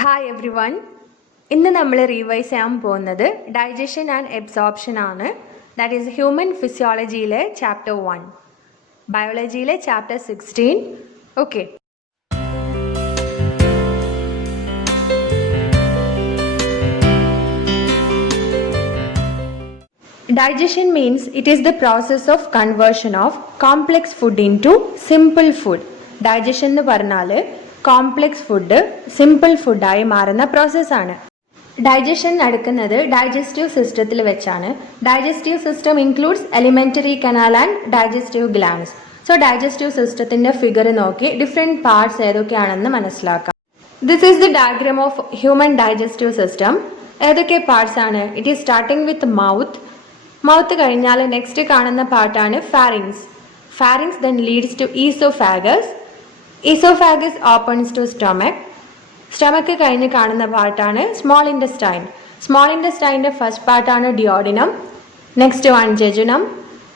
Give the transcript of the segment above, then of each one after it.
Hi every one. ഇന്ന് നമ്മൾ revise ചെയ്യാൻ പോകുന്നത് ഡൈജഷൻ ആൻഡ് എബ്സോർപ്ഷൻ ആണ്. ദാറ്റ് ഈസ് ഹ്യൂമൻ ഫിസിയോളജിയിലെ ചാപ്റ്റർ 1, ബയോളജിയിലെ chapter 16. Okay, digestion means it is the process of conversion of complex food into simple food. Digestion എന്ന് പറഞ്ഞാൽ complex food simple ഫുഡായി മാറുന്ന പ്രോസസ്സാണ്. ഡൈജഷൻ നടക്കുന്നത് ഡൈജസ്റ്റീവ് സിസ്റ്റത്തിൽ വെച്ചാണ്. Digestive system includes alimentary canal and digestive glands. So digestive സിസ്റ്റത്തിൻ്റെ figure നോക്കി different parts ഏതൊക്കെയാണെന്ന് മനസ്സിലാക്കാം. This is the diagram of human digestive system. ഏതൊക്കെ പാർട്സ് ആണ്? It is starting with mouth കഴിഞ്ഞാൽ നെക്സ്റ്റ് കാണുന്ന പാർട്ടാണ് pharynx. Pharynx then leads to oesophagus. Oesophagus opens to stomach കഴിഞ്ഞ് കാണുന്ന പാർട്ടാണ് സ്മോൾ ഇൻറ്റസ്റ്റൈൻ. സ്മോൾ ഇൻറ്റസ്റ്റൈൻ്റെ ഫസ്റ്റ് പാർട്ടാണ് duodenum, next one jejunum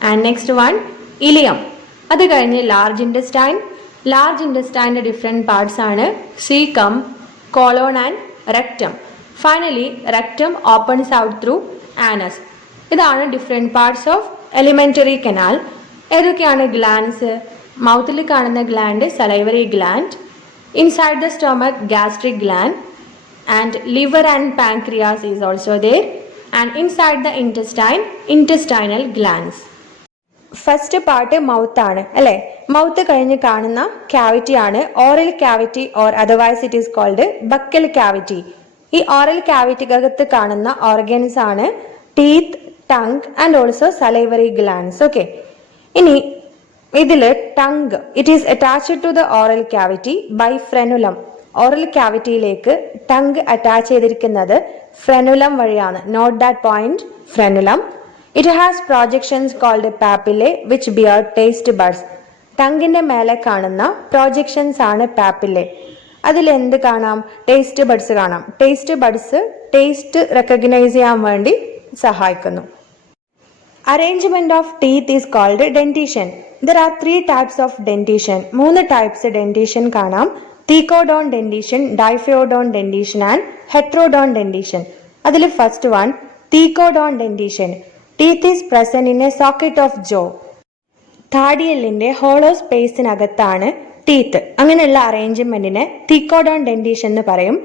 and next one ileum. അത് കഴിഞ്ഞ് ലാർജ് ഇൻറ്റസ്റ്റൈൻ. ലാർജ് ഇൻറ്റസ്റ്റൈൻ്റെ ഡിഫറെൻറ്റ് പാർട്സ് ആണ് caecum, colon and rectum. Finally rectum opens out through anus. ഇതാണ് different parts of alimentary canal. ഏതൊക്കെയാണ് glands? മൗത്തിൽ കാണുന്ന gland salivary gland, inside the stomach gastric gland and liver and pancreas is also there and inside the intestine intestinal glands. First part മൗത്താണ് അല്ലേ? Mouth കഴിഞ്ഞ് കാണുന്ന cavity ആണ് oral cavity or otherwise it is called buccal cavity. ഈ oral ക്യാവിറ്റിക്കകത്ത് കാണുന്ന organs ആണ് teeth, tongue and also salivary glands. Okay, ഇനി ഇതിൽ tongue it is attached to the oral cavity by frenulum. Oral ക്യാവിറ്റിയിലേക്ക് ടങ് അറ്റാച്ച് ചെയ്തിരിക്കുന്നത് frenulum വഴിയാണ്. Note that point, frenulum. It has projections called papillae which bear taste buds. ടങ്ങിന്റെ മേലെ കാണുന്ന projections ആണ് papillae. അതിൽ എന്ത് കാണാം? ടേസ്റ്റ് ബഡ്സ് കാണാം. ടേസ്റ്റ് ബഡ്സ് ടേസ്റ്റ് റെക്കഗ്നൈസ് ചെയ്യാൻ വേണ്ടി സഹായിക്കുന്നു. Arrangement of teeth is called dentition. There are 3 types of dentition. 3 types dentition കാണാം. Thecodont dentition, diphyodont dentition and heterodont dentition. അതിൽ first one thecodont dentition. Teeth is present in a socket of jaw. താടിയെല്ലിന്റെ hollow സ്പേസിനകത്താണ് teeth. അങ്ങനെയുള്ള അറേഞ്ച്മെന്റിനെ thecodont dentition എന്ന് പറയും.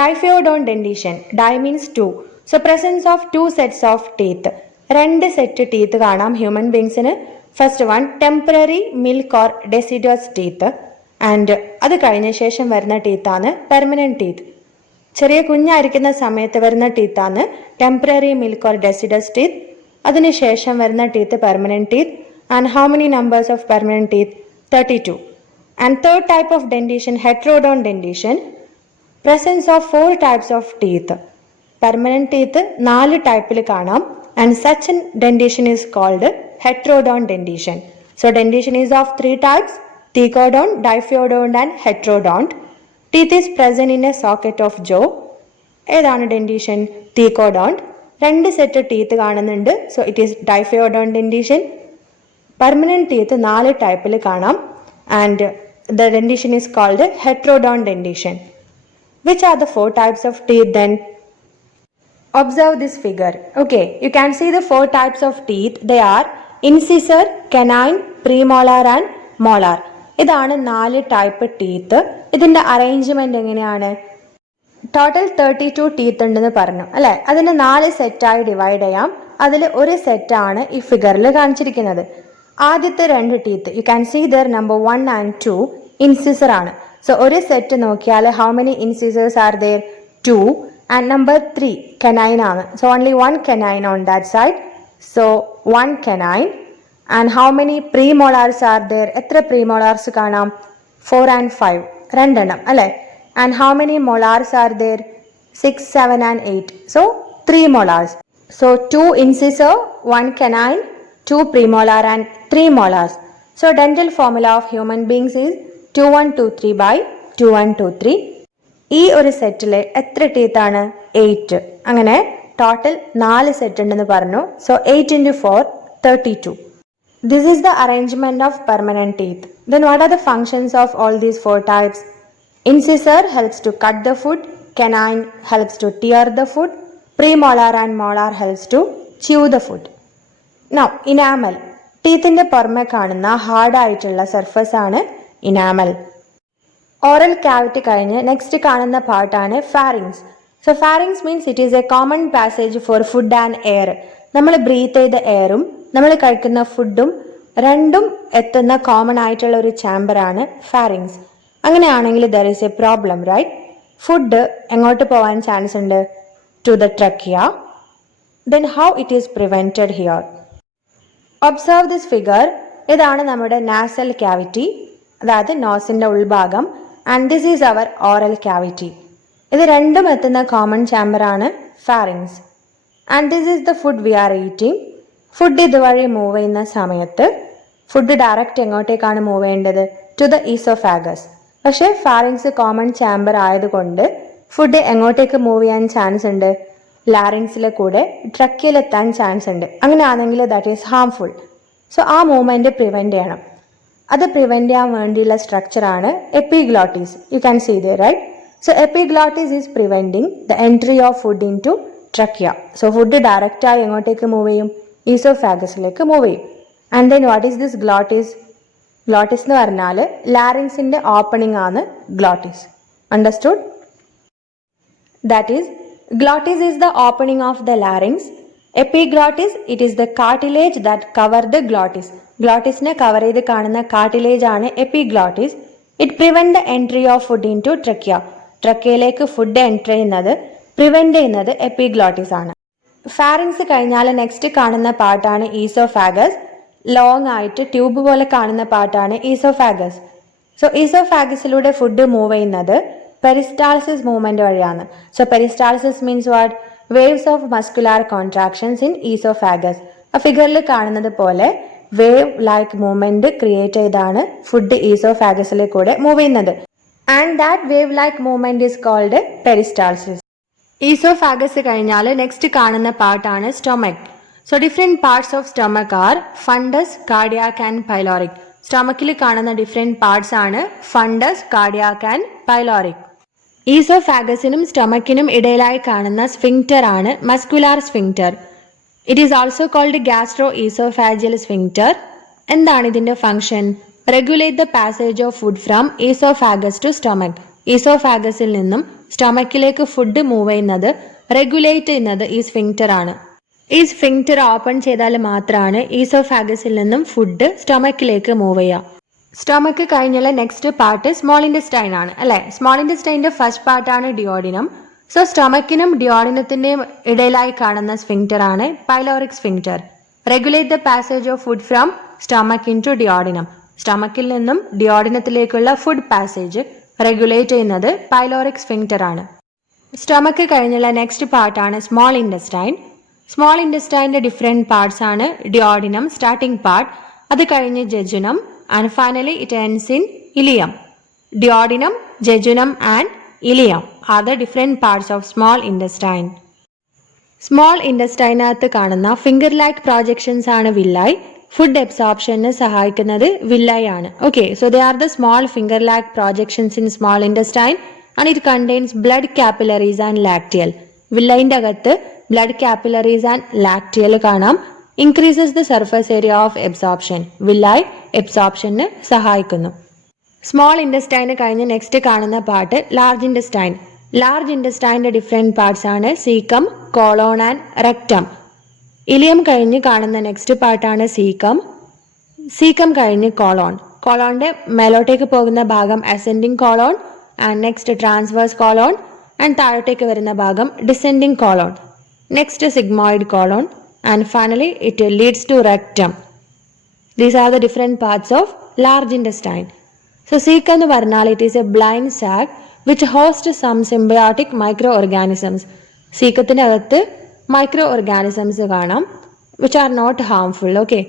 Diphyodont dentition, di means 2. So presence of 2 sets of teeth. 2 set teeth കാണാം human ബീങ്സിന്. First one temporary milk or deciduous teeth and അത് കഴിഞ്ഞ ശേഷം വരുന്ന ടീത്താണ് പെർമനന്റ് ടീത്ത്. ചെറിയ കുഞ്ഞായിരിക്കുന്ന സമയത്ത് വരുന്ന ടീത്താണ് temporary milk or deciduous teeth. അതിനുശേഷം വരുന്ന teeth permanent teeth. And how many numbers of permanent teeth? 32. And third type of dentition heterodont dentition. Presence of 4 types of teeth. Permanent teeth 4 ടൈപ്പിൽ കാണാം. And such a dentition is called heterodont dentition. So dentition is of 3 types: thecodont, diphyodont and heterodont. Teeth is present in a socket of jaw. ഏതാണ് dentition? thecodont. 2 set teeth കാണുന്നുണ്ട്. So it is diphyodont dentition. Permanent teeth 4 ടൈപ്പിൽ കാണാം. And the dentition is called heterodont dentition. Which are the 4 types of teeth then? Observe this figure. Okay, you can see the 4 types of teeth. They are incisor, canine, premolar and molar. ഇതാണ് 4 type teeth. ഇതിന്റെ arrangement എങ്ങനെയാണ്? Total 32 teeth ഉണ്ടെന്ന് പറഞ്ഞു അല്ലെ? അതിന് 4 സെറ്റായി divide ചെയ്യാം. അതിൽ ഒരു സെറ്റാണ് ഈ ഫിഗറിൽ കാണിച്ചിരിക്കുന്നത്. ആദ്യത്തെ 2 teeth you can see there number 1 and 2 incisor ആണ്. സോ ഒരു സെറ്റ് നോക്കിയാൽ how many incisors are there? 2. And number 3 canine ആണ്. So only 1 canine on that side. So 1 canine. And how many premolars are there? എത്ര premolars കാണാം? 4 and 5. 2 എണ്ണം അല്ലേ? And how many molars are there? 6, 7 and 8. So 3 molars. So 2 incisor, 1 canine, 2 premolar and 3 molars. So dental formula of human beings is 2123 by 2123. ഈ ഒരു സെറ്റിൽ എത്ര teeth ആണ്? 8. അങ്ങനെ total 4 set ഉണ്ടെന്ന് പറഞ്ഞു. So 8 into 4 32. This is the arrangement of permanent teeth. Then what are the functions of all these 4 types? Incisor helps to cut the food. canine helps to tear the food, premolar and molar helps to chew the food. Now, enamel. ടീത്തിന്റെ പുറമെ കാണുന്ന ഹാർഡായിട്ടുള്ള surface ആണ് enamel. Oral cavity കഴിഞ്ഞ് next കാണുന്ന പാർട്ടാണ് pharynx. So pharynx means it is A common passage for food and air. നമ്മൾ breath ചെയ്ത എയറും നമ്മൾ കഴിക്കുന്ന ഫുഡും രണ്ടും എത്തുന്ന കോമൺ ആയിട്ടുള്ള ഒരു ചാമ്പറാണ് ഫാരിങ്സ്. അങ്ങനെയാണെങ്കിൽ there is a problem, right? Food എങ്ങോട്ട് പോകാൻ ചാൻസ് ഉണ്ട്? To the trachea. Then how it is prevented here? Observe this figure. ഇതാണ് നമ്മുടെ നാസൽ ക്യാവിറ്റി, അതായത് നോസിന്റെ ഉൾഭാഗം. And this is our oral cavity. ഇത് രണ്ടും എത്തുന്ന കോമൺ ചാമ്പറാണ് pharynx. And this is the food we are eating. Food ഇതുവഴി മൂവ് ചെയ്യുന്ന സമയത്ത് ഫുഡ് ഡയറക്റ്റ് എങ്ങോട്ടേക്കാണ് മൂവ് ചെയ്യേണ്ടത്? To the oesophagus. പക്ഷേ ഫാരിങ്സ് കോമൺ ചാമ്പർ ആയതുകൊണ്ട് ഫുഡ് എങ്ങോട്ടേക്ക് മൂവ് ചെയ്യാൻ ചാൻസ് ഉണ്ട്? ലാറിങ്സിലെ കൂടെ ട്രക്കിയിലെത്താൻ ചാൻസ് ഉണ്ട്. അങ്ങനെയാണെങ്കിൽ ദാറ്റ് ഈസ് ഹാംഫുൾ. സോ ആ മൂവ്മെന്റ് പ്രിവെന്റ് ചെയ്യണം. അത് പ്രിവെന്റ് ചെയ്യാൻ വേണ്ടിയുള്ള സ്ട്രക്ചറാണ് epiglottis. You can see the right. So epiglottis is preventing the entry of food into trachea. So food ഡയറക്റ്റായി എങ്ങോട്ടേക്ക് മൂവ് ചെയ്യും? ഈസോഫാഗസിലേക്ക് മൂവ് ചെയ്യും. And then what is this glottis? Glottis എന്ന് പറഞ്ഞാൽ ലാറിങ്സിന്റെ ഓപ്പണിംഗ് ആണ് glottis. Understood? That is glottis is the opening of the larynx. Epiglottis, it is the cartilage that cover the glottis. Glottis ne cover ചെയ്ത് കാണുന്ന cartilage ആണ് epiglottis. It prevent the entry of food into trachea. ട്രക്കയിലേക്ക് food enter ചെയ്യുന്നത് prevent ചെയ്യുന്നത് epiglottis ആണ്. Pharynx കഴിഞ്ഞാൽ next കാണുന്ന പാർട്ടാണ് ഈസോഫാഗസ്. ലോങ് ആയിട്ട് ട്യൂബ് പോലെ കാണുന്ന പാർട്ടാണ് ഈസോഫാഗസ്. സോ ഈസോഫാഗസിലൂടെ ഫുഡ് മൂവ് ചെയ്യുന്നത് പെരിസ്റ്റാൾസിസ് മൂവ്മെന്റ് വഴിയാണ്. So peristalsis means what? Waves of muscular contractions in oesophagus. ആ ഫിഗറിൽ കാണുന്നത് പോലെ വേവ് ലൈക്ക് മൂവ്മെന്റ് ക്രിയേറ്റ് ചെയ്താണ് ഫുഡ് ഈസോഫാഗസിൽ കൂടെ മൂവ് ചെയ്യുന്നത്. And that wave like movement is called peristalsis. Oesophagus കഴിഞ്ഞാൽ നെക്സ്റ്റ് കാണുന്ന പാർട്ടാണ് stomach. So different parts of stomach are fundus, cardiac and pyloric. സ്റ്റൊമക്കിൽ കാണുന്ന ഡിഫറെന്റ് പാർട്സ് ആണ് ഫണ്ടസ്, കാർഡിയാക് ആൻഡ് പൈലോറിക്. ഈസോഫാഗസിനും സ്റ്റൊമക്കിനും ഇടയിലായി കാണുന്ന സ്ഫിങ്ക്റ്റർ ആണ് muscular sphincter. It is also called gastro oesophageal sphincter. എന്താണ് ഇതിന്റെ function? Regulate the passage of food from oesophagus to stomach. ഈസോഫാഗസിൽ നിന്നും സ്റ്റൊമക്കിലേക്ക് ഫുഡ് മൂവ് ചെയ്യുന്നത് റെഗുലേറ്റ് ചെയ്യുന്നത് ഈ സ്ഫിങ്ക്റ്റർ ആണ്. ഈ സ്ഫിങ്ക്റ്റർ ഓപ്പൺ ചെയ്താൽ മാത്രമാണ് ഈസോഫാഗസിൽ നിന്നും ഫുഡ് സ്റ്റൊമക്കിലേക്ക് മൂവ് ചെയ്യുക. സ്റ്റൊമക്ക് കഴിഞ്ഞുള്ള നെക്സ്റ്റ് പാർട്ട് സ്മോൾ ഇൻറ്റസ്റ്റൈൻ ആണ്, അല്ലെ? സ്മോൾ ഇൻറ്റസ്റ്റൈൻ്റെ ഫസ്റ്റ് പാർട്ടാണ് ഡിയോഡിനം. സോ സ്റ്റൊമക്കിനും ഡിയോഡിനത്തിന്റെയും ഇടയിലായി കാണുന്ന സ്ഫിങ്ക്റ്റർ ആണ് pyloric sphincter. Regulate the passage of food from stomach into duodenum. സ്റ്റൊമക്കിൽ നിന്നും ഡിയോഡിനത്തിലേക്കുള്ള ഫുഡ് പാസേജ് റെഗുലേറ്റ് ചെയ്യുന്നത് പൈലോറിക് സ്ഫിങ്ക്റ്റർ ആണ്. സ്റ്റൊമക്ക് കഴിഞ്ഞുള്ള നെക്സ്റ്റ് പാർട്ടാണ് സ്മോൾ ഇൻറ്റസ്റ്റൈൻ. സ്മോൾ ഇൻറ്റസ്റ്റൈൻ്റെ ഡിഫറെൻറ്റ് പാർട്സ് ആണ് ഡിയോഡിനം സ്റ്റാർട്ടിംഗ് പാർട്ട്, അത് കഴിഞ്ഞ് jejunum, and finally it ends in ileum. Duodenum, jejunum and ileum are the different parts of small intestine. Small ഇൻറ്റസ്റ്റൈനകത്ത് കാണുന്ന finger like projections ആണ് വില്ലായി. Food അബ്സോർപ്ഷന് സഹായിക്കുന്നത് villi ആണ്. Okay, so they are the small finger like projections in small intestine and it contains blood capillaries and lacteal. വില്ലൈൻ്റെ അകത്ത് blood capillaries and lacteal കാണാം. Increases the surface area of absorption. Villi എബ്സോർപ്ഷന് സഹായിക്കുന്നു. Small ഇൻറ്റസ്റ്റൈന് കഴിഞ്ഞ് next കാണുന്ന part large intestine. Large ഇൻറ്റസ്റ്റൈൻ്റെ different parts ആണ് caecum, colon and rectum. Ileum കഴിഞ്ഞ് കാണുന്ന നെക്സ്റ്റ് പാർട്ടാണ് സീക്കം. സീക്കം കഴിഞ്ഞ് കോളോൺ. കോളോണിൻ്റെ മേലോട്ടേക്ക് പോകുന്ന ഭാഗം ascending colon and next transverse colon and താഴോട്ടേക്ക് വരുന്ന ഭാഗം descending colon. Next sigmoid colon and finally it leads to rectum. These are the different parts of large intestine. So caecum എന്ന് പറഞ്ഞാൽ it is a blind sac which host some symbiotic micro organisms. സീക്കത്തിൻ്റെ അകത്ത് micro organisms കാണാം which are not harmful. Okay,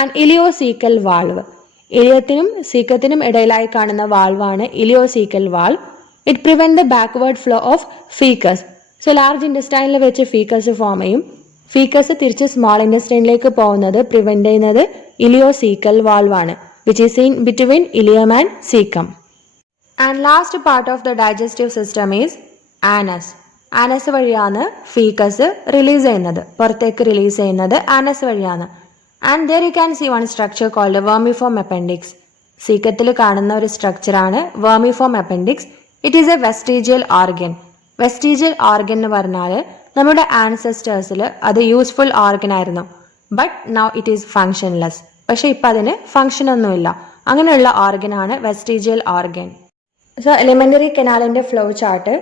and ileocaecal valve. ഇലിയത്തിനും സീക്കത്തിനും ഇടയിലായി കാണുന്ന വാൾവാണ് ileocaecal valve. It prevent the backward flow of faeces. So large ഇൻറ്റസ്റ്റൈനിൽ വെച്ച് ഫീക്കസ് ഫോം ചെയ്യും. ഫീക്കസ് തിരിച്ച് സ്മോൾ ഇൻറ്റസ്റ്റൈനിലേക്ക് പോകുന്നത് പ്രിവെന്റ് ചെയ്യുന്നത് ഇലിയോസീക്കൽ വാൾവാണ്, which is seen between ileum and cecum. And last part of the digestive system is Anas. Anas വഴിയാണ് faeces release ചെയ്യുന്നത്, പുറത്തേക്ക് release ചെയ്യുന്നത് ആനസ് വഴിയാണ്. And there you can see one structure called vermiform appendix. സീക്കത്തിൽ കാണുന്ന ഒരു സ്ട്രക്ചറാണ് vermiform appendix. It is a vestigial organ. Vestigial organ എന്ന് പറഞ്ഞാൽ നമ്മുടെ ആൻസെസ്റ്റേഴ്സിൽ അത് യൂസ്ഫുൾ ഓർഗൻ ആയിരുന്നു. But now it is functionless. പക്ഷെ ഇപ്പം അതിന് ഫങ്ഷൻ ഒന്നുമില്ല. അങ്ങനെയുള്ള ഓർഗനാണ് വെസ്റ്റീജിയൽ ഓർഗൻ. സോ എലിമെന്ററി കനാലിന്റെ flow chart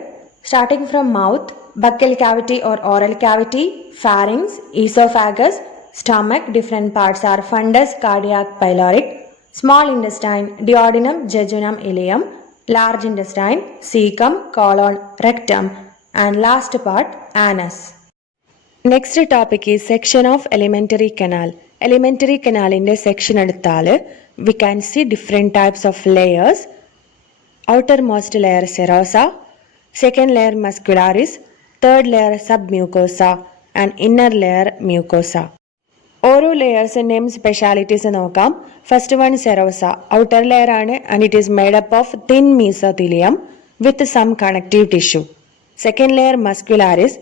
starting from mouth, buccal cavity or oral cavity, pharynx, esophagus, stomach, different parts are fundus, cardiac, pyloric, small intestine, duodenum, jejunum, ileum, large intestine, cecum, colon, rectum, and last part anus. Next topic is section of alimentary canal. Alimentary canal in the section എടുത്താൽ we can see different types of layers. Outermost layer serosa, second layer muscularis, third layer submucosa and inner layer mucosa. ഓരോ ലെയേഴ്സിൻ്റെയും specialities നോക്കാം. First one serosa, outer layer ആണ് and it is made up of thin mesothelium with some connective tissue. Second layer muscularis,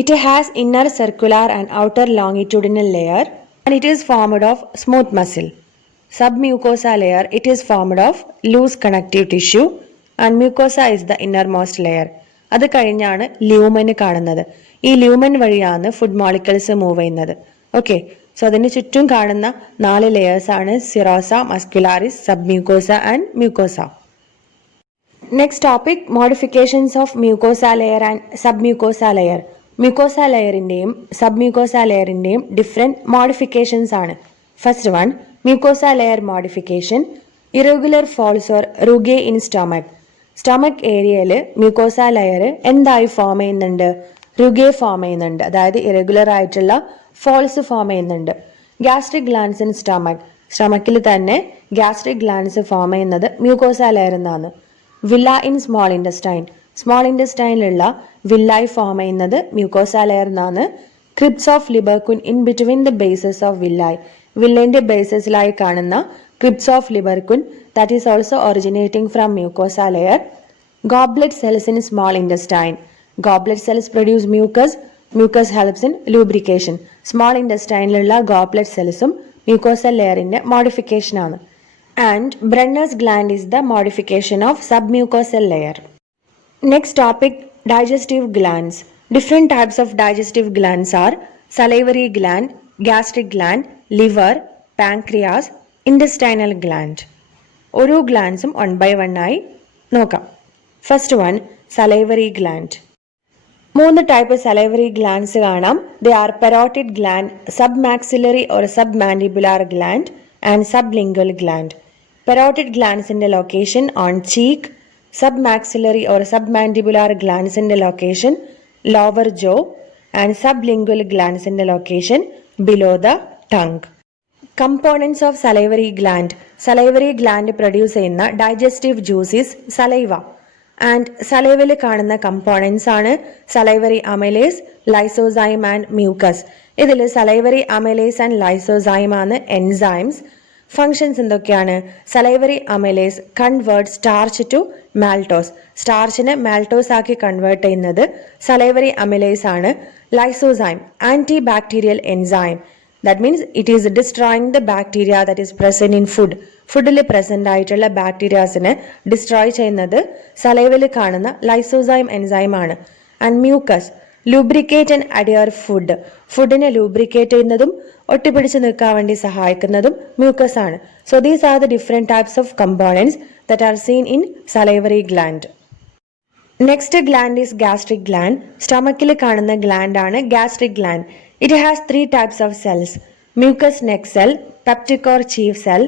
it has inner circular and outer longitudinal layer and it is formed of smooth muscle. Submucosa layer, it is formed of loose connective tissue and mucosa is the innermost layer. അത് കഴിഞ്ഞാണ് lumen കാണുന്നത്. ഈ lumen വഴിയാണ് food molecules move ചെയ്യുന്നത്. Okay, so അതിന് ചുറ്റും കാണുന്ന 4 layers ആണ് serosa, muscularis, submucosa and mucosa. Next topic modifications of mucosa layer and submucosa layer. Mucosa ലെയറിൻ്റെയും submucosa ലെയറിൻ്റെയും different modifications ആണ്. First one mucosa layer modification, irregular folds or rugae in stomach. Stomach ഏരിയയിൽ mucosa layer എന്തായി form ചെയ്യുന്നുണ്ട്? റുഗേ form ചെയ്യുന്നുണ്ട്, അതായത് irregular ആയിട്ടുള്ള false form ചെയ്യുന്നുണ്ട്. Gastric glance in stomach, സ്റ്റൊമക്കിൽ തന്നെ gastric glands form ചെയ്യുന്നത് മ്യൂക്കോസ ലെയർ എന്നാണ്. Villi in small intestine, small ഇൻറ്റസ്റ്റൈനിലുള്ള വില്ലായി ഫോം ചെയ്യുന്നത് മ്യൂക്കോസ ലെയർ എന്നാണ്. Crypts of Lieberkuhn in between the bases of villi, വില്ലിന്റെ ബേസസിലായി കാണുന്ന crypts of Lieberkuhn that is also originating from mucosa layer. Goblet cells in small intestine, goblet cells produce mucus, mucus helps in lubrication. Small intestineലുള്ള goblet cellsum mucosal layer ന്റെ modification ആണ്. And Brenner's gland is the modification of submucosal layer. Next topic, digestive glands. Different types of digestive glands are salivary gland, gastric gland, liver, pancreas, intestinal gland. ഓരോ ഗ്ലാൻസും 1 by 1 ആയി നോക്കാം. First one salivary gland. 3 type salivary glands കാണാം. They are parotid gland, submaxillary or submandibular gland and sublingual gland. Parotid ഗ്ലാൻഡ്സിന്റെ location on cheek, submaxillary or submandibular ഗ്ലാൻഡ്സിന്റെ location lower jaw and sublingual ഗ്ലാൻഡ്സിന്റെ location below the tongue. Components of salivary gland. Salivary gland produce ചെയ്യുന്ന digestive juices saliva. And സലൈവയിൽ കാണുന്ന components ആണ് salivary amylase, lysozyme and mucus. ഇതിൽ salivary amylase and lysozyme ആണ് enzymes. Functions എന്തൊക്കെയാണ്? Salivary amylase convert starch to maltose, സ്റ്റാർച്ചിനെ maltose ആക്കി convert ചെയ്യുന്നത് സലൈവറി അമൈലേസ് ആണ്. Lysozyme antibacterial enzyme, that means it is destroying the bacteria that is present in food. ഫുഡിൽ present ആയിട്ടുള്ള ബാക്ടീരിയാസിനെ destroy ചെയ്യുന്നത് സലൈവയിൽ കാണുന്ന ലൈസോസൈം എൻസൈം ആണ്. And mucus lubricate and adhere food, ഫുഡിനെ ലൂബ്രിക്കേറ്റ് ചെയ്യുന്നതും ഒട്ടിപ്പിടിച്ച് നിൽക്കാൻ വേണ്ടി സഹായിക്കുന്നതും മ്യൂക്കസ് ആണ്. So these are the different types of components that are seen in salivary gland. Next gland is gastric gland. സ്റ്റൊമക്കിൽ കാണുന്ന ഗ്ലാൻഡ് ആണ് gastric gland. It has 3 types of cells: mucous neck cell, peptic or chief cell,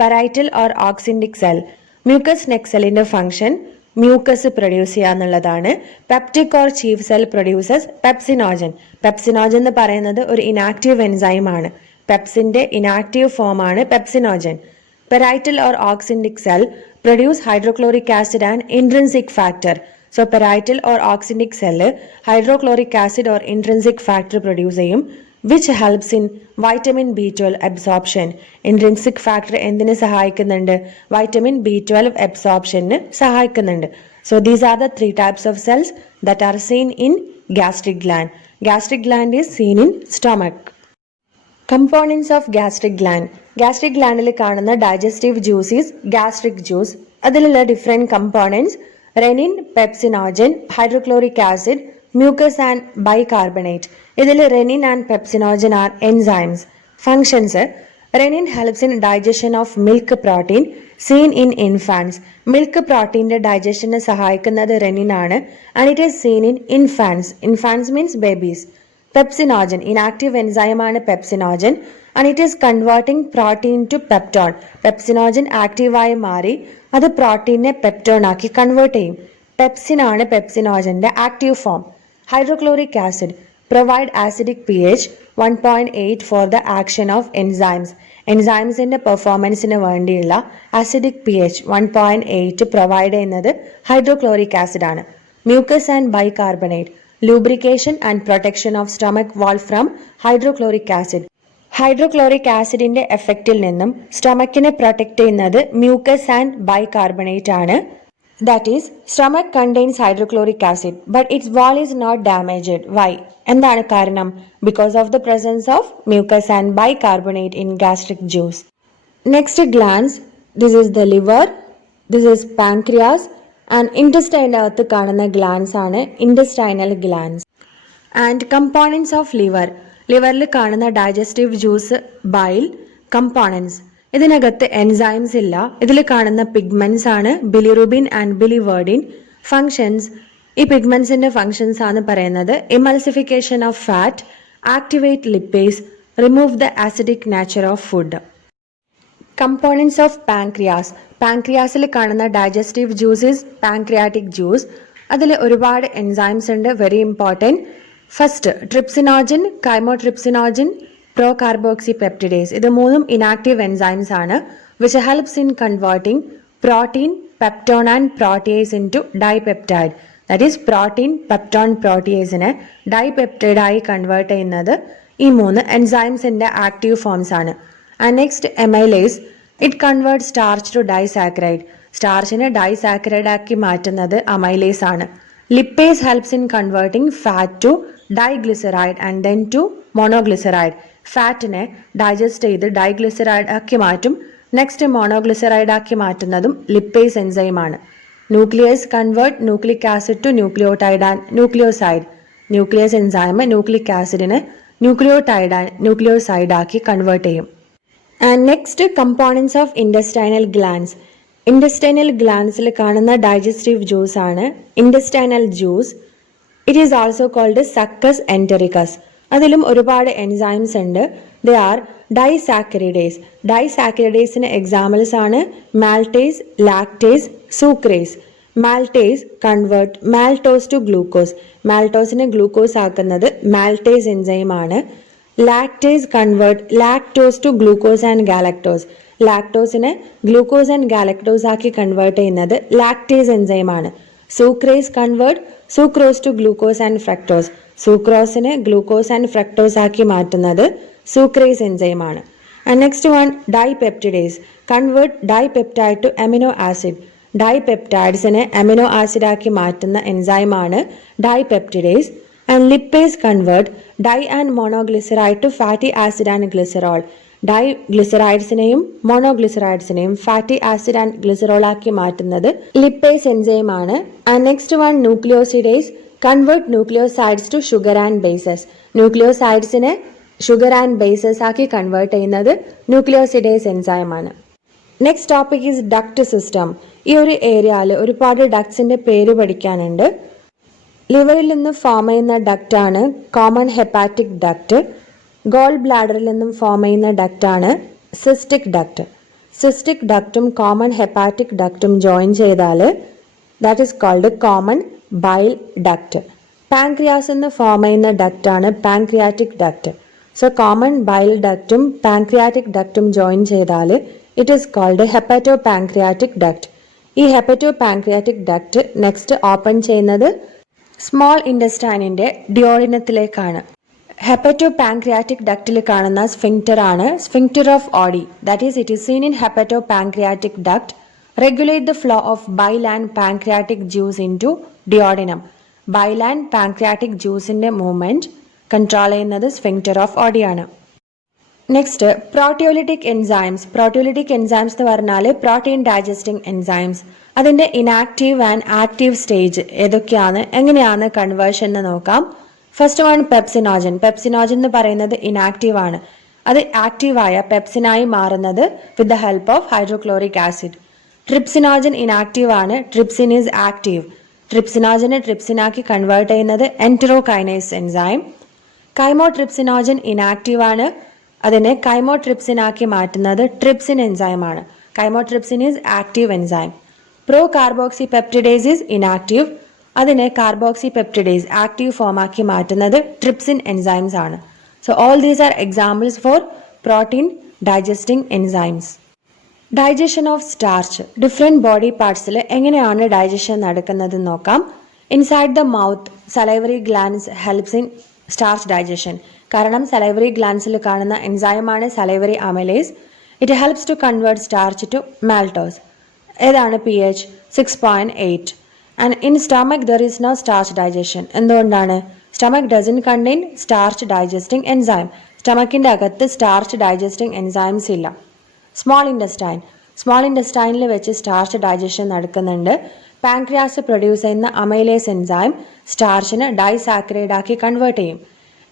parietal or oxyntic cell. Mucous neck cell ന്റെ function mucus produce ചെയ്യുക എന്നുള്ളതാണ്. Peptic or chief cell produces pepsinogen. Pepsinogen എന്ന് പറയുന്നത് ഒരു inactive enzyme ആണ്. പെപ്സിന്റെ inactive form ആണ് pepsinogen. Parietal or oxyntic cell produce hydrochloric acid and intrinsic factor. So parietal or oxyntic cell hydrochloric acid or intrinsic factor produce ചെയ്യും, which helps in vitamin B12 absorption. Intrinsic factor എന്തിന് സഹായിക്കുന്നുണ്ട്? Vitamin B12 അബ്സോർപ്ഷന് സഹായിക്കുന്നുണ്ട്. So these are the three types of cells that are seen in gastric gland. Gastric gland is seen in stomach. Components of gastric gland. Gastric glandil കാണുന്ന digestive juice is gastric juice. അതിലുള്ള different components renin, pepsinogen, hydrochloric acid, mucus and bicarbonate. ഇതിൽ renin and pepsinogen are enzymes. Functions. Renin helps in digestion of milk protein seen in infants. Milk protein digestion സഹായിക്കുന്നത് renin ആണ് and it is seen in infants. Infants means babies. Pepsinogen, inactive enzyme ആണ് pepsinogen and it is converting protein to peptone. Pepsinogen active ആയി മാറി അത് പ്രോട്ടീനെ peptone ആക്കി convert ചെയ്യും. Pepsin ആണ് പെപ്സിനോജന്റെ active form. Hydrochloric acid provide acidic pH 1.8 for the action of enzymes. എൻസൈംസിന്റെ പെർഫോമൻസിന് വേണ്ടിയുള്ള ആസിഡിക് pH 1.8 പ്രൊവൈഡ് ചെയ്യുന്നത് ഹൈഡ്രോക്ലോറിക് ആസിഡ് ആണ്. Mucus and bicarbonate lubrication and protection of stomach wall from hydrochloric acid. Hydrochloric ആസിഡിന്റെ എഫക്റ്റിൽ നിന്നും സ്റ്റൊമക്കിനെ പ്രൊട്ടക്ട് ചെയ്യുന്നത് മ്യൂക്കസ് ആൻഡ് ബൈകാർബണേറ്റ് ആണ്. That is, stomach contains hydrochloric acid, but its wall is not damaged. Why? എന്താണ് കാരണം? Because of the presence of mucus and bicarbonate in gastric juice. Next glands, this is the liver, this is pancreas, and intestine അകത്ത് കാണുന്ന glands ആണ് intestinal glands. And components of liver. ലിവറിൽ കാണുന്ന digestive juice bile. Components. ഇതിനകത്ത് enzymes ഇല്ല. ഇതിൽ കാണുന്ന pigments ആണ് bilirubin and biliverdin. Functions. ഈ പിഗ്മെന്റ്സിന്റെ ഫങ്ഷൻസ് ആണ് പറയുന്നത് emulsification of fat, activate lipase, remove the acidic nature of food. Components of pancreas. പാൻക്രിയാസിൽ കാണുന്ന digestive juice is pancreatic juice. അതിൽ ഒരുപാട് എൻസൈംസ് ഉണ്ട്, very important. First trypsinogen, chymotrypsinogen, procarboxypeptidase. ഇത് മൂന്നും ഇനാക്റ്റീവ് എൻസൈംസ് ആണ് which helps in converting protein, peptone and proteose into dipeptide. That is protein, peptone, പ്രോട്ടിയേസിനെ ഡൈപെപ്റ്റൈഡായി കൺവേർട്ട് ചെയ്യുന്നത് ഈ മൂന്ന് എൻസൈംസിന്റെ ആക്റ്റീവ് ഫോംസ് ആണ്. And next amylase. It convert starch to disaccharide. സ്റ്റാർച്ചിനെ ഡൈസാക്കറൈഡ് ആക്കി മാറ്റുന്നത് അമൈലേസ് ആണ്. Lipase helps in converting fat to diglyceride and then to monoglyceride. ഫാറ്റിനെ ഡൈജസ്റ്റ് ചെയ്ത് ഡൈഗ്ലിസറൈഡ് ആക്കി മാറ്റും. നെക്സ്റ്റ് മോണോഗ്ലിസറൈഡ് ആക്കി മാറ്റുന്നതും ലിപ്പേസ് എൻസൈമാണ്. Nuclease convert nucleic acid to nucleotide and nucleoside. Nuclease enzyme nucleic ആസിഡിനെ ന്യൂക്ലിയോടൈഡ് ആൻഡ് ന്യൂക്ലിയോസൈഡ് ആക്കി കൺവേർട്ട് ചെയ്യും. And next components of intestinal glands. Intestinal ഗ്ലാൻഡ്സിൽ കാണുന്ന ഡൈജസ്റ്റീവ് ജ്യൂസ് ആണ് intestinal juice. It is also called succus എൻറ്ററിക്കസ്. അതിലും ഒരുപാട് enzymes ഉണ്ട്. They are ഡൈസാക്കറിഡേസ്. ഡൈസാക്കറിഡേസിന് എക്സാമ്പിൾസ് ആണ് maltase, lactase, sucrase. Maltase convert maltose to glucose. മാൽട്ടോസിനെ ഗ്ലൂക്കോസ് ആക്കുന്നത് മാൽട്ടേസ് എൻസൈം ആണ്. Lactase convert lactose to glucose and galactose. ലാക്ടോസിനെ ഗ്ലൂക്കോസ് ആൻഡ് ഗാലക്ടോസ് ആക്കി കൺവേർട്ട് ചെയ്യുന്നത് ലാക്ടേസ് എൻസൈം ആണ്. Sucrase convert sucrose to glucose and fructose. സൂക്രോസിനെ glucose and fructose ആക്കി മാറ്റുന്നത് സൂക്രേസ് എൻസൈം ആണ്. And next one dipeptidase. Convert dipeptide to amino acid. ഡൈപെപ്റ്റൈഡ്സിനെ amino acid ആക്കി മാറ്റുന്ന എൻസൈമാണ് dipeptidase. And lipase convert dye and monoglyceride to fatty acid and glycerol. ഡൈഗ്ലിസറൈഡ്സിനെയും മോണോഗ്ലിസറൈഡ്സിനെയും ഫാറ്റി ആസിഡ് ആൻഡ് ഗ്ലിസറോൾ ആക്കി മാറ്റുന്നത് ലിപ്പേസ് എൻസൈം ആണ്. And next one nucleosidase. Convert nucleosides to sugar and bases. ന്യൂക്ലിയോസൈഡ്സിനെ ഷുഗർ ആൻഡ് ബേസസ് ആക്കി convert ചെയ്യുന്നത് nucleosidase enzyme ആണ്. Next topic is duct system. ഈ ഒരു ഏരിയയിൽ ഒരുപാട് ഡക്ട്സിന്റെ പേര് പഠിക്കാനുണ്ട്. ലിവറിൽ നിന്ന് ഫോം ചെയ്യുന്ന ഡക്റ്റ് ആണ് കോമൺ ഹെപ്പാറ്റിക് ഡക്റ്റ്. ഗോൾ ബ്ലാഡറിൽ നിന്നും ഫോം ചെയ്യുന്ന ഡക്റ്റ് ആണ് സിസ്റ്റിക് ഡക്റ്റ്. സിസ്റ്റിക് ഡക്റ്റും കോമൺ ഹെപ്പാറ്റിക് ഡക്റ്റും ജോയിൻ ചെയ്താൽ that is called common bile duct. പാൻക്രിയാസിൽ നിന്ന് ഫോം ചെയ്യുന്ന ഡക്റ്റ് ആണ് pancreatic duct. So common bile ഡക്റ്റും പാൻക്രിയാറ്റിക് ഡക്റ്റും ജോയിൻ ചെയ്താൽ it is called hepatopancreatic duct. ഈ hepatopancreatic duct next open ചെയ്യുന്നത് സ്മോൾ ഇൻഡസ്റ്റൈനിന്റെ ഡിയോഡിനത്തിലേക്കാണ്. ഹെപ്പറ്റോ പാൻക്രിയാറ്റിക് ഡക്റ്റിൽ കാണുന്ന സ്ഫിങ്ക്റ്റർ ആണ് sphincter of Audi. That is it is seen in hepato pancreatic duct. Regulate the flow of bile and pancreatic juice into duodenum. Bile and pancreatic juiceന്റെ movement control ചെയ്യുന്നത് sphincter of ഓഡിയാണ്. Next proteolytic enzymes. Proteolytic enzymes എന്ന് പറഞ്ഞാൽ protein digesting enzymes. അതിന്റെ inactive and active stage ഏതൊക്കെയാണ്, എങ്ങനെയാണ് conversion എന്ന് നോക്കാം. First one pepsinogen. പെപ്സിനോജൻ എന്ന് പറയുന്നത് ഇനാക്റ്റീവ് ആണ്. അത് ആക്റ്റീവായ പെപ്സിനായി മാറുന്നത് with the help of hydrochloric acid. Trypsinogen inactive ആണ്, ട്രിപ്സിൻ ഈസ് ആക്റ്റീവ്. ട്രിപ്സിനോജനെ ട്രിപ്സിനാക്കി കൺവേർട്ട് ചെയ്യുന്നത് എൻറ്ററോകൈനേസ് എൻസൈം. കൈമോട്രിപ്സിനോജൻ ഇനാക്റ്റീവ് ആണ്, അതിനെ കൈമോട്രിപ്സിനാക്കി മാറ്റുന്നത് ട്രിപ്സിൻ എൻസൈം ആണ്. Chymotrypsin is active enzyme. Procarboxypeptidase is inactive, അതിനെ കാർബോക്സി പെപ്റ്റിഡേസ് ആക്റ്റീവ് ഫോം ആക്കി മാറ്റുന്നത് ട്രിപ്സിൻ എൻസൈംസ് ആണ്. So all these are examples for protein digesting enzymes. Digestion of starch. Different body പാർട്സിൽ എങ്ങനെയാണ് ഡൈജഷൻ നടക്കുന്നത് നോക്കാം. Inside the mouth salivary glands helps in starch digestion. കാരണം സലൈവറി ഗ്ലാൻസിൽ കാണുന്ന എൻസൈമാണ് salivary amylase. It helps to convert starch to maltose. ഏതാണ് pH 6.8. And in stomach there is no starch digestion. എന്തുകൊണ്ടാണ്? Stomach doesn't contain starch digesting enzyme. സ്റ്റമക്കിൻ്റെ അകത്ത് starch digesting enzymes ഇല്ല. Small intestine. Small ഇൻറ്റസ്റ്റൈനിൽ വെച്ച് സ്റ്റാർച്ച് ഡൈജഷൻ നടക്കുന്നുണ്ട്. Pancreas produce ചെയ്യുന്ന amylase enzyme സ്റ്റാർച്ചിന് ഡൈസാക്കറൈഡ് ആക്കി കൺവേർട്ട് ചെയ്യും.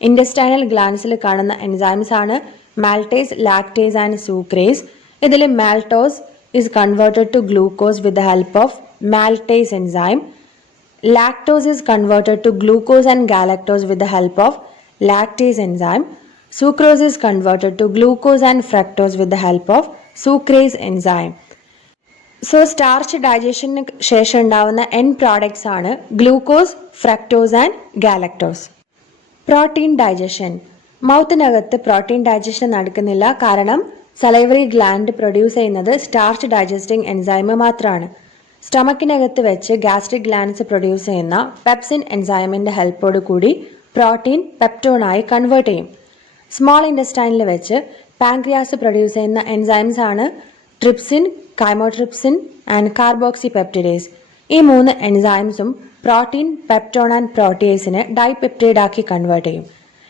ഇൻറ്റസ്റ്റൈനൽ ഗ്ലാൻസിൽ കാണുന്ന എൻസൈംസ് ആണ് മാൽട്ടേസ്, ലാക്ടേസ് ആൻഡ് സൂക്രേസ്. ഇതിൽ മാൽട്ടോസ് is converted to glucose with the help of maltase enzyme. Lactose is converted to glucose and galactose with the help of lactase enzyme. Sucrose is converted to glucose and fructose with the help of sucrase enzyme. So starch digestion ശേഷം ഉണ്ടാവുന്ന end products ആണ് glucose, fructose and galactose. Protein digestion. മൗത്തിനകത്ത് protein digestion നടക്കുന്നില്ല, കാരണം salivary gland produce ചെയ്യുന്നത് starch digesting enzyme മാത്രമാണ്. സ്റ്റമക്കിനകത്ത് വെച്ച് ഗാസ്ട്രിക് ഗ്ലാൻഡ്സ് പ്രൊഡ്യൂസ് ചെയ്യുന്ന പെപ്സിൻ എൻസൈമിൻ്റെ ഹെൽപ്പോട് കൂടി പ്രോട്ടീൻ പെപ്റ്റോണായി കൺവേർട്ട് ചെയ്യും. സ്മോൾ ഇൻറ്റസ്റ്റൈനിൽ വെച്ച് പാൻക്രിയാസ് പ്രൊഡ്യൂസ് ചെയ്യുന്ന എൻസൈംസ് ആണ് trypsin, chymotrypsin and carboxypeptidase. ഈ മൂന്ന് എൻസൈംസും പ്രോട്ടീൻ, പെപ്റ്റോൺ ആൻഡ് പ്രോട്ടിയേസിനെ ഡൈപെപ്റ്റൈഡ് ആക്കി കൺവേർട്ട് ചെയ്യും.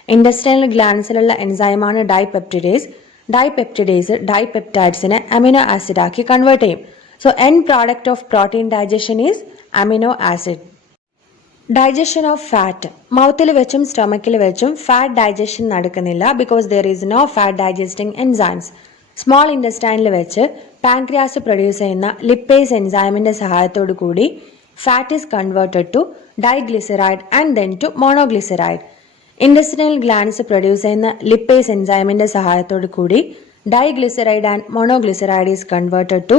ഇൻറ്റസ്റ്റൈനൽ ഗ്ലാൻഡ്സിലുള്ള എൻസൈമാണ് ഡൈപെപ്റ്റിഡേസ്. ഡൈപെപ്റ്റിഡേസ് ഡൈപെപ്റ്റൈഡ്സിനെ അമിനോ ആസിഡ് ആക്കി കൺവേർട്ട് ചെയ്യും. So end product of protein digestion is amino acid. Digestion of fat. മൗത്തിൽ വെച്ചും സ്റ്റൊമക്കിൽ വെച്ചും ഫാറ്റ് ഡൈജഷൻ നടക്കുന്നില്ല, because there is no fat digesting enzymes. Small ഇൻറ്റസ്റ്റൈനിൽ വെച്ച് പാൻക്രിയാസ് പ്രൊഡ്യൂസ് ചെയ്യുന്ന ലിപ്പേസ് എൻസൈമിൻ്റെ സഹായത്തോടു കൂടി fat is converted to diglyceride and then to monoglyceride. Intestinal glands produce ചെയ്യുന്ന ലിപ്പേസ് എൻസൈമിൻ്റെ സഹായത്തോടു കൂടി diglyceride and monoglyceride is converted to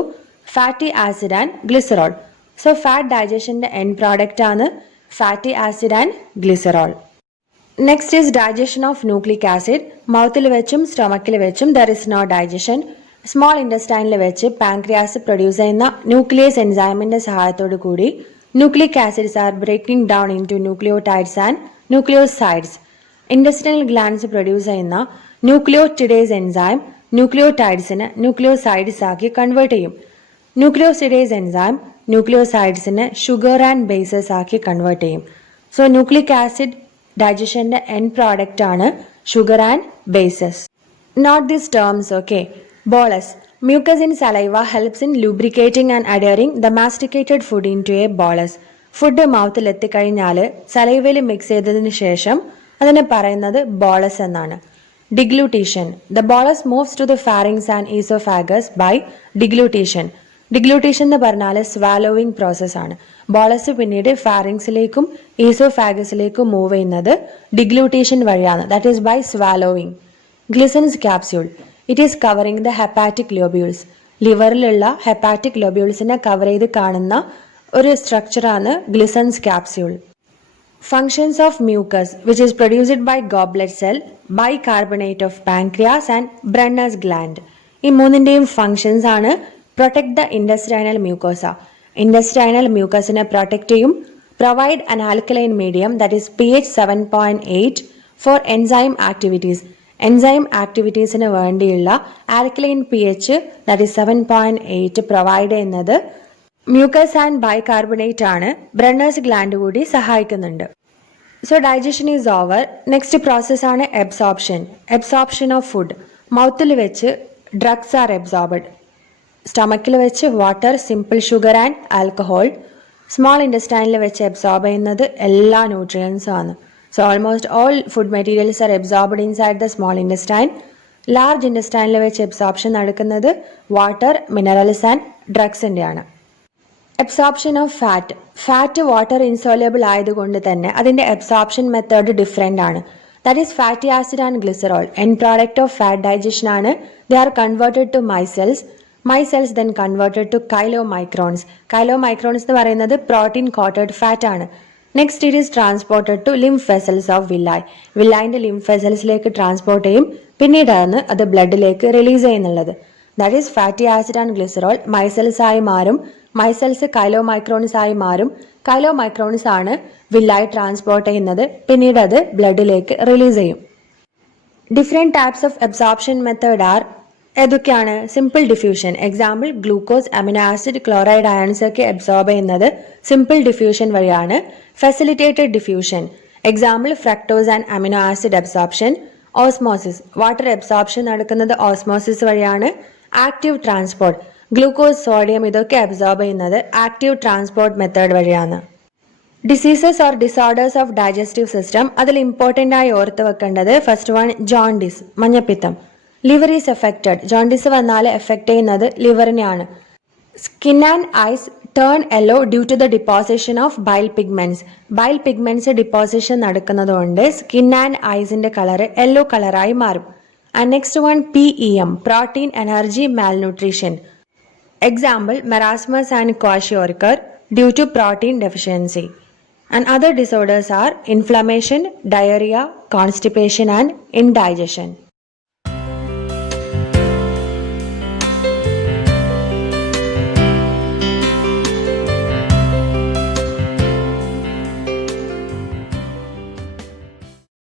fatty acid and glycerol. So fat ഡൈജഷൻ്റെ എൻഡ് പ്രോഡക്റ്റ് ആണ് fatty acid and glycerol. Next is digestion of nucleic acid. മൗത്തിൽ വെച്ചും സ്റ്റൊമക്കിൽ വെച്ചും there is no digestion. Small ഇൻറ്റസ്റ്റൈനിൽ വെച്ച് പാൻക്രിയാസ് പ്രൊഡ്യൂസ് ചെയ്യുന്ന nuclease എൻസൈമിൻ്റെ സഹായത്തോടു കൂടി nucleic acids are breaking down into nucleotides and nucleosides. Intestinal glands produce ചെയ്യുന്ന ന്യൂക്ലിയോറ്റിഡേസ് എൻസൈം ന്യൂക്ലിയോടൈഡ്സിനെ ന്യൂക്ലിയോസൈഡ്സ് ആക്കി കൺവേർട്ട് ചെയ്യും. ന്യൂക്ലിയോസിഡേസ് എൻസൈം ന്യൂക്ലിയോസൈഡ്സിനെ ഷുഗർ ആൻഡ് ബേസസ് ആക്കി കൺവേർട്ട് ചെയ്യും. സോ ന്യൂക്ലിക് ആസിഡ് ഡൈജഷൻ്റെ എൻഡ് പ്രോഡക്റ്റ് ആണ് sugar and bases. Note these terms, okay. Bolus. Mucus in saliva helps in lubricating and adhering the masticated food into a bolus. Food മൗത്തിൽ എത്തിക്കഴിഞ്ഞാൽ സലൈവയിൽ mix ചെയ്തതിന് ശേഷം അതിനെ പറയുന്നത് ബോളസ് എന്നാണ്. Deglutition. The bolus moves to the pharynx and oesophagus by deglutition. Deglutition എന്ന് പറഞ്ഞാൽ സ്വാലോവിങ് പ്രോസസ്സാണ്. ബോളസ് പിന്നീട് ഫാരിങ്സിലേക്കും ഈസോഫാഗസിലേക്കും മൂവ് ചെയ്യുന്നത് ഡിഗ്ലൂട്ടീഷൻ വഴിയാണ്. That is by swallowing. Glisson's capsule. It is covering the hepatic lobules. ലിവറിലുള്ള ഹെപ്പാറ്റിക് ലോബ്യൂൾസിനെ കവർ ചെയ്ത് കാണുന്ന ഒരു സ്ട്രക്ചറാണ് Glisson's capsule. Functions of mucus, which is produced by goblet cell, bicarbonate of pancreas and Brenner's gland. ഈ മൂന്നിൻ്റെയും functions ആണ് protect the intestinal mucosa. Intestinal മ്യൂക്കസിനെ പ്രൊട്ടക്ട് ചെയ്യും. Provide an alkaline medium that is pH 7.8 for enzyme activities. Enzyme ആക്ടിവിറ്റീസിന് വേണ്ടിയുള്ള alkaline pH that is 7.8 provide ചെയ്യുന്നത് mucus and bicarbonate ആണ്. Brunner's gland കൂടി സഹായിക്കുന്നുണ്ട്. So digestion is over. Next പ്രോസസ്സാണ് absorption of food. മൗത്തിൽ വെച്ച് ഡ്രഗ്സ് ആർ എബ്സോർബഡ്. സ്റ്റമക്കിൽ വെച്ച് water, simple sugar and alcohol. Small ഇൻറ്റസ്റ്റൈനിൽ വെച്ച് എബ്സോർബ് ചെയ്യുന്നത് എല്ലാ ന്യൂട്രിയൻസും ആണ്. So almost all food materials are absorbed inside the small intestine. Large ഇൻറ്റസ്റ്റൈനിൽ വെച്ച് എബ്സോർപ്ഷൻ നടക്കുന്നത് വാട്ടർ, മിനറൽസ് ആൻഡ് ഡ്രഗ്സിൻ്റെ ആണ്. Absorption of fat water insoluble ആയതുകൊണ്ട് തന്നെ അതിൻ്റെ എബ്സോർപ്ഷൻ മെത്തേഡ് ഡിഫറെൻ്റ് ആണ്. That is fatty acid and glycerol. End product of fat digestion ആണ്. They are converted to micelles. Micelles then converted to chylomicrons. Chylomicrons എന്ന് പറയുന്നത് protein coated fat ആണ്. Next it is transported to lymph vessels of villi. വില്ലായിൻ്റെ lymph വെസൽസിലേക്ക് transport ചെയ്യും. പിന്നീടാണ് അത് ബ്ലഡിലേക്ക് റിലീസ് ചെയ്യുന്നുള്ളത്. That is fatty acid and glycerol micelles ആയി മാറും. മൈസെൽസ് കൈലോമൈക്രോൺസ് ആയി മാറും. കൈലോമൈക്രോൺസ് ആണ് വില്ലായി ട്രാൻസ്പോർട്ട് ചെയ്യുന്നത്. പിന്നീട് അത് ബ്ലഡിലേക്ക് റിലീസ് ചെയ്യും. Different types of absorption method are ഏതൊക്കെയാണ്? Simple diffusion. Example glucose, amino acid, chloride ions ഒക്കെ എബ്സോർബ് ചെയ്യുന്നത് സിമ്പിൾ ഡിഫ്യൂഷൻ വഴിയാണ്. Facilitated diffusion. Example fructose and amino acid absorption. Osmosis. Water absorption നടക്കുന്നത് ഓസ്മോസിസ് വഴിയാണ്. Active transport. ഗ്ലൂക്കോസ്, സോഡിയം ഇതൊക്കെ absorb ചെയ്യുന്നത് active transport method വഴിയാണ്. Diseases or disorders of digestive system. അതിൽ important ആയി ഓർത്ത് വെക്കേണ്ടത് ഫസ്റ്റ് വൺ ജോണ്ടിസ്, മഞ്ഞപ്പിത്തം. Liver is affected. ജോണ്ടിസ് വന്നാൽ എഫക്റ്റ് ചെയ്യുന്നത് ലിവറിനെയാണ്. Skin and eyes turn yellow due to the deposition of bile pigments. Bile pigments deposition നടക്കുന്നതുകൊണ്ട് സ്കിൻ ആൻഡ് ഐസിന്റെ കളർ യെല്ലോ കളറായി മാറും. And next one PEM, protein energy malnutrition. Example, marasmus and kwashiorkor due to protein deficiency. And other disorders are inflammation, diarrhea, constipation and indigestion.